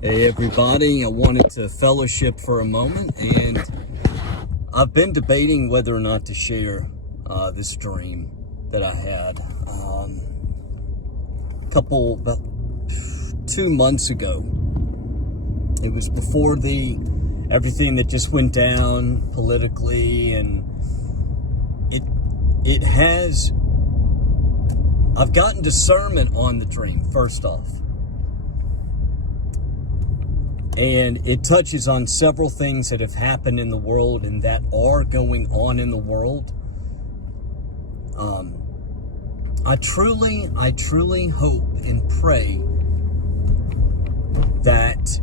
Hey everybody, I wanted to fellowship for a moment, and I've been debating whether or not to share this dream that I had about 2 months ago. It was before everything that just went down politically, and I've gotten discernment on the dream, first off. And it touches on several things that have happened in the world and that are going on in the world. I truly hope and pray that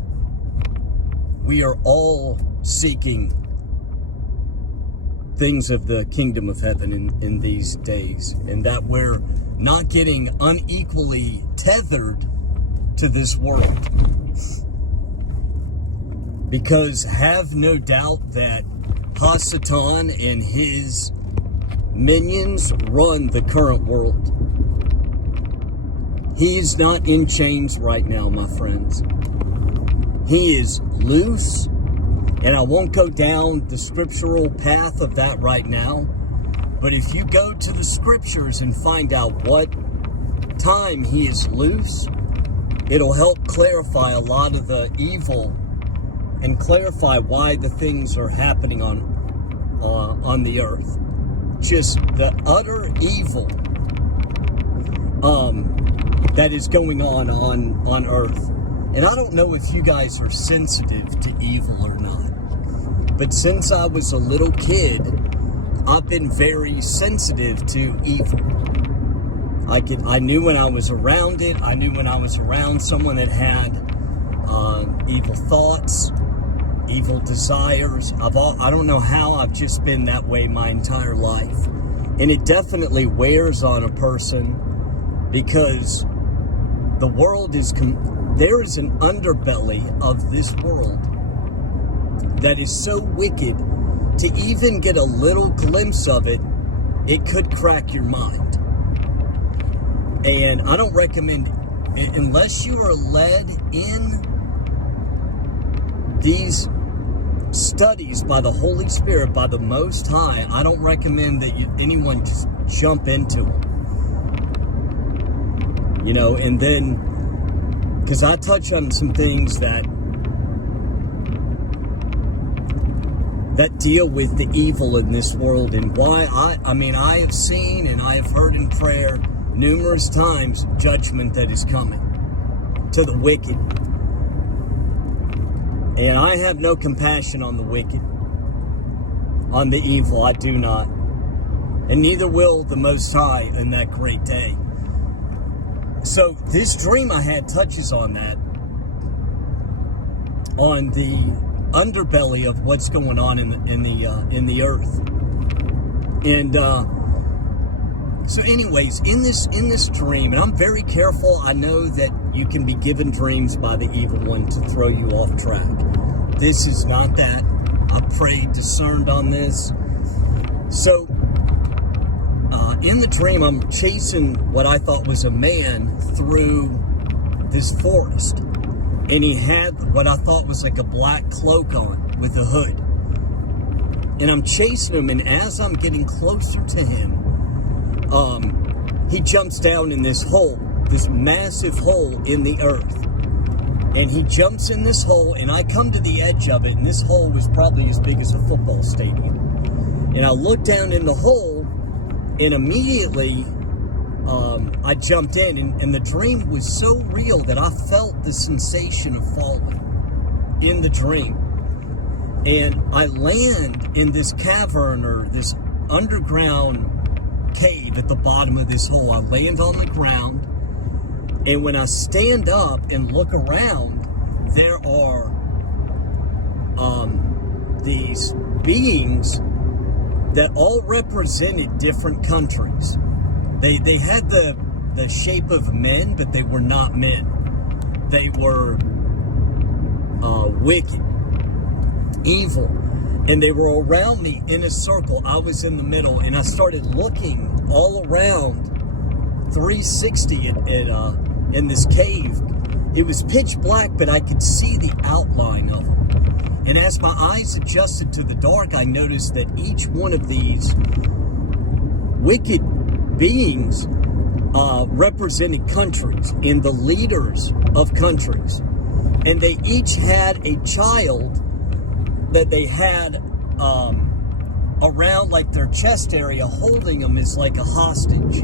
we are all seeking things of the kingdom of heaven in these days, and that we're not getting unequally tethered to this world. Because have no doubt that Hasatan and his minions run the current world. He is not in chains right now, my friends. He is loose, and I won't go down the scriptural path of that right now. But if you go to the scriptures and find out what time he is loose, it'll help clarify a lot of the evil and clarify why the things are happening on the earth. Just the utter evil that is going on earth. And I don't know if you guys are sensitive to evil or not, but since I was a little kid, I've been very sensitive to evil. I knew when I was around it. I knew when I was around someone that had evil thoughts, evil desires. I don't know how, I've just been that way my entire life. And it definitely wears on a person, because the world there is an underbelly of this world that is so wicked, to even get a little glimpse of it, it could crack your mind. And I don't recommend, unless you are led in these studies by the Holy Spirit, by the Most High, I don't recommend that anyone just jump into them. And then, because I touch on some things that deal with the evil in this world, and why I have seen and I have heard in prayer numerous times judgment that is coming to the wicked. And I have no compassion on the wicked, on the evil. I do not. And neither will the Most High in that great day. So this dream I had touches on that, on the underbelly of what's going on in the earth. And so anyways, in this dream, and I'm very careful, I know that you can be given dreams by the evil one to throw you off track. This is not that. I prayed, discerned on this. So, in the dream, I'm chasing what I thought was a man through this forest. And he had what I thought was like a black cloak on with a hood. And I'm chasing him, and as I'm getting closer to him, he jumps down in this hole, this massive hole in the earth. And he jumps in this hole, and I come to the edge of it, and this hole was probably as big as a football stadium. And I look down in the hole, and immediately I jumped in, and the dream was so real that I felt the sensation of falling in the dream. And I land in this cavern, or this underground cave at the bottom of this hole. I land on the ground, and when I stand up and look around, there are these beings that all represented different countries. They had the shape of men, but they were not men. They were wicked, evil, and they were around me in a circle. I was in the middle, and I started looking all around 360 in this cave, It was pitch black, but I could see the outline of them. And as my eyes adjusted to the dark, I noticed that each one of these wicked beings represented countries and the leaders of countries. And they each had a child that they had around like their chest area, holding them as like a hostage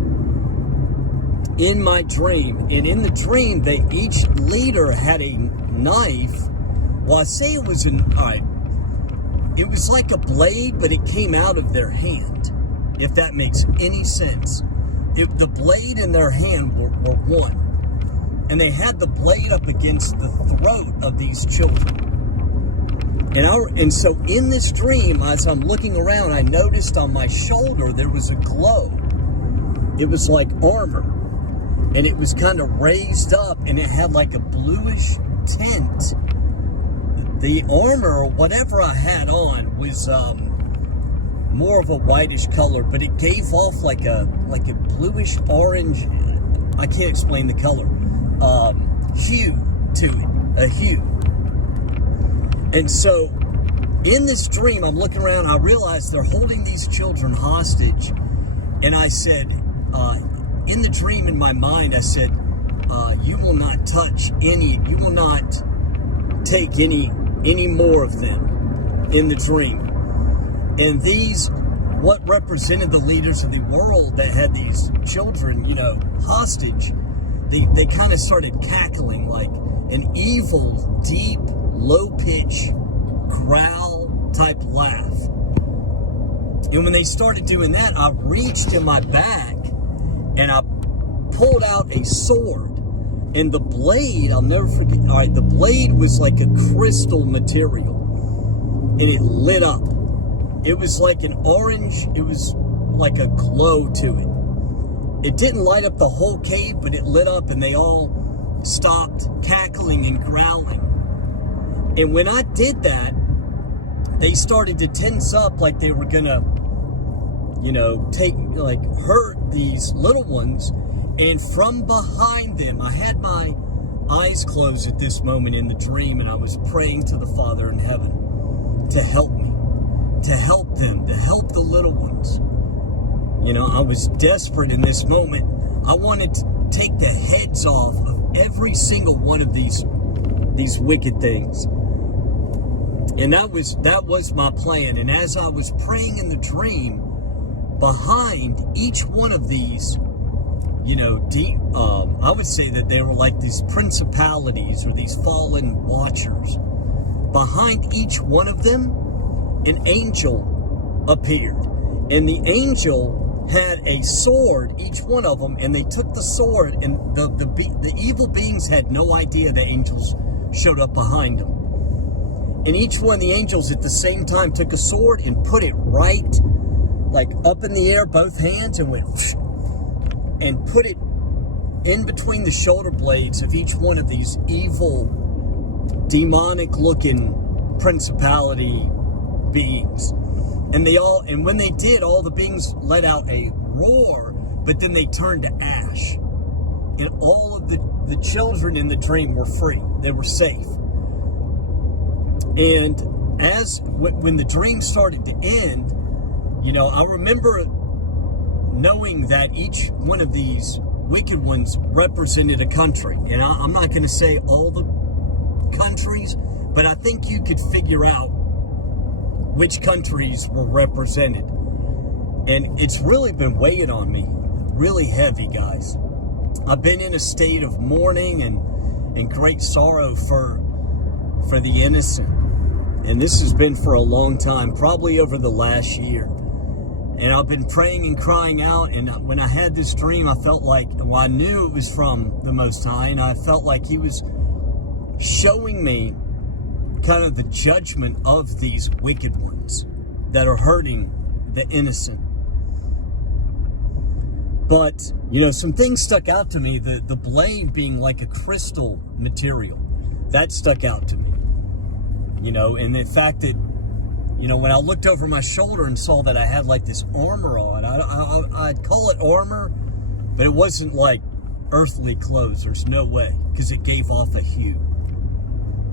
in my dream. And in the dream, each leader had a knife. Well, I say it was it was like a blade, but it came out of their hand, if that makes any sense. If the blade in their hand were one, and they had the blade up against the throat of these children. And so in this dream, as I'm looking around, I noticed on my shoulder there was a glow. It was like armor, and it was kind of raised up, and it had like a bluish tint. The armor, or whatever I had on, was more of a whitish color, but it gave off like a bluish orange. I can't explain the color. Hue to it, a hue. And so, in this dream, I'm looking around, I realize they're holding these children hostage, and I said, in the dream, in my mind, I said, you will not touch you will not take any more of them in the dream. And what represented the leaders of the world that had these children, hostage, they kind of started cackling like an evil, deep, low-pitch, growl-type laugh. And when they started doing that, I reached in my bag and I pulled out a sword. And the blade, I'll never forget, the blade was like a crystal material. And it lit up. It was like an orange, it was like a glow to it. It didn't light up the whole cave, but it lit up, and they all stopped cackling and growling. And when I did that, they started to tense up like they were gonna, hurt these little ones. And from behind them, I had my eyes closed at this moment in the dream, and I was praying to the Father in heaven to help me, to help them, to help the little ones. I was desperate in this moment. I wanted to take the heads off of every single one of these wicked things. And that was my plan. And as I was praying in the dream, behind each one of these, I would say that they were like these principalities or these fallen watchers. Behind each one of them, an angel appeared. And the angel had a sword, each one of them, and they took the sword, and the evil beings had no idea the angels showed up behind them. And each one of the angels at the same time took a sword and put it right, like up in the air, both hands, and went whoosh, and put it in between the shoulder blades of each one of these evil, demonic-looking principality beings. And when they did, all the beings let out a roar, but then they turned to ash. And all of the children in the dream were free. They were safe. And when the dream started to end, I remember knowing that each one of these wicked ones represented a country. And I'm not going to say all the countries, but I think you could figure out which countries were represented. And it's really been weighing on me, really heavy, guys. I've been in a state of mourning and great sorrow for the innocent. And this has been for a long time, probably over the last year. And I've been praying and crying out. And when I had this dream, I felt like, I knew it was from the Most High. And I felt like He was showing me kind of the judgment of these wicked ones that are hurting the innocent. But, some things stuck out to me. The blade being like a crystal material, that stuck out to me. And the fact that, when I looked over my shoulder and saw that I had like this armor on, I'd call it armor, but it wasn't like earthly clothes. There's no way, because it gave off a hue.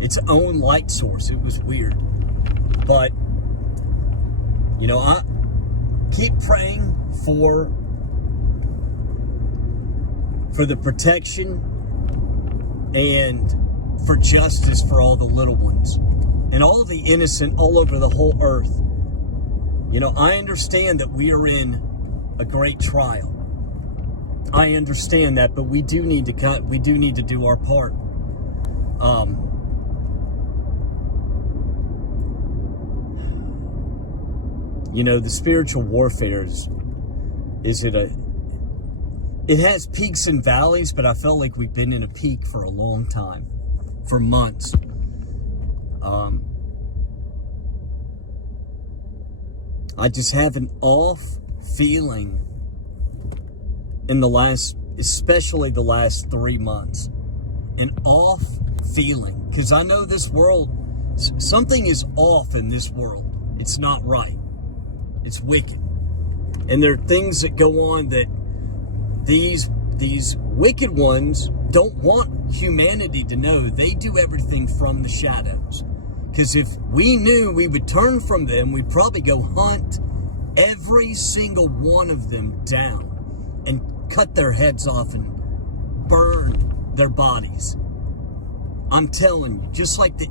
Its own light source. It was weird. But, I keep praying for the protection and for justice for all the little ones and all the innocent all over the whole earth. I understand that we are in a great trial. I understand that, but we do need to do our part. The spiritual warfare it has peaks and valleys, but I felt like we've been in a peak for a long time, for months. I just have an off feeling especially the last 3 months, an off feeling, because I know this world, something is off in this world. It's not right. It's wicked. And there are things that go on that these wicked ones don't want humanity to know. They do everything from the shadows. Because if we knew we would turn from them, we'd probably go hunt every single one of them down and cut their heads off and burn their bodies. I'm telling you, just like the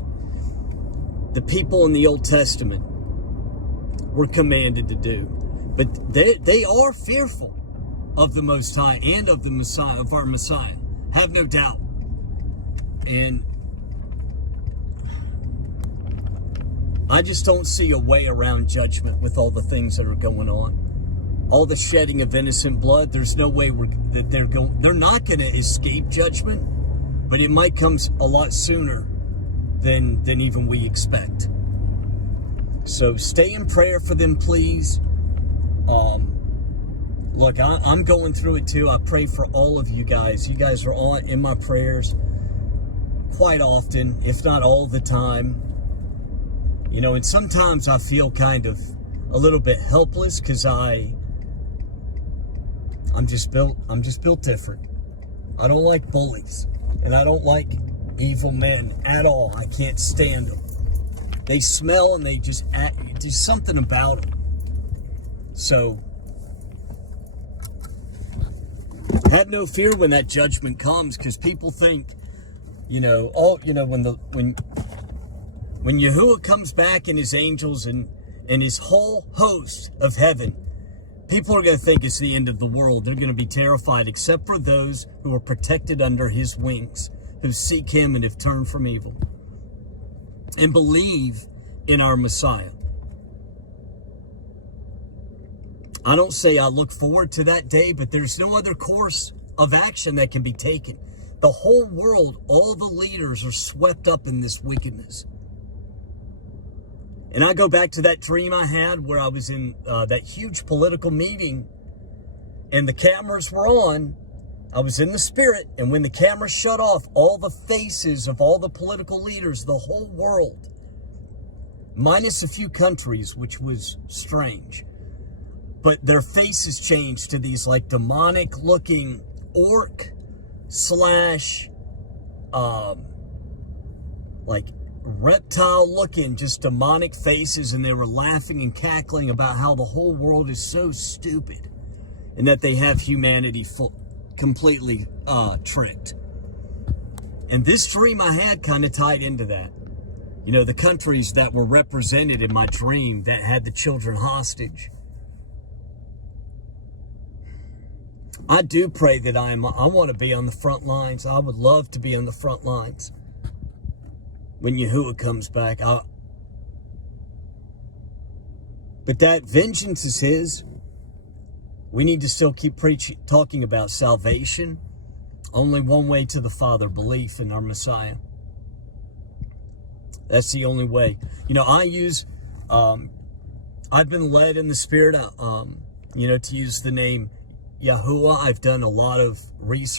people in the Old Testament were commanded to do. But they are fearful of the Most High and of the Messiah, of our Messiah. Have no doubt. And I just don't see a way around judgment with all the things that are going on. All the shedding of innocent blood. There's no way that they're not going to escape judgment, but it might come a lot sooner than even we expect. So stay in prayer for them, please. Look, I'm going through it too. I pray for all of you guys. You guys are all in my prayers quite often, if not all the time. And sometimes I feel kind of a little bit helpless because I'm just built different. I don't like bullies, and I don't like evil men at all. I can't stand them. They smell and they just do something about them. So have no fear when that judgment comes, because people think, when Yahuwah comes back and his angels and his whole host of heaven, people are going to think it's the end of the world. They're going to be terrified, except for those who are protected under his wings, who seek him and have turned from evil and believe in our Messiah. I don't say I look forward to that day, but there's no other course of action that can be taken. The whole world, all the leaders are swept up in this wickedness. And I go back to that dream I had where I was in that huge political meeting and the cameras were on. I was in the spirit, and when the camera shut off, all the faces of all the political leaders, the whole world, minus a few countries, which was strange, but their faces changed to these like demonic looking orc slash like reptile looking, just demonic faces, and they were laughing and cackling about how the whole world is so stupid and that they have humanity completely tricked. And this dream I had kind of tied into that. The countries that were represented in my dream that had the children hostage. I do pray that I want to be on the front lines. I would love to be on the front lines when Yahuwah comes back. But that vengeance is his. We need to still keep talking about salvation. Only one way to the Father, belief in our Messiah. That's the only way. I've been led in the Spirit, to use the name Yahuwah. I've done a lot of research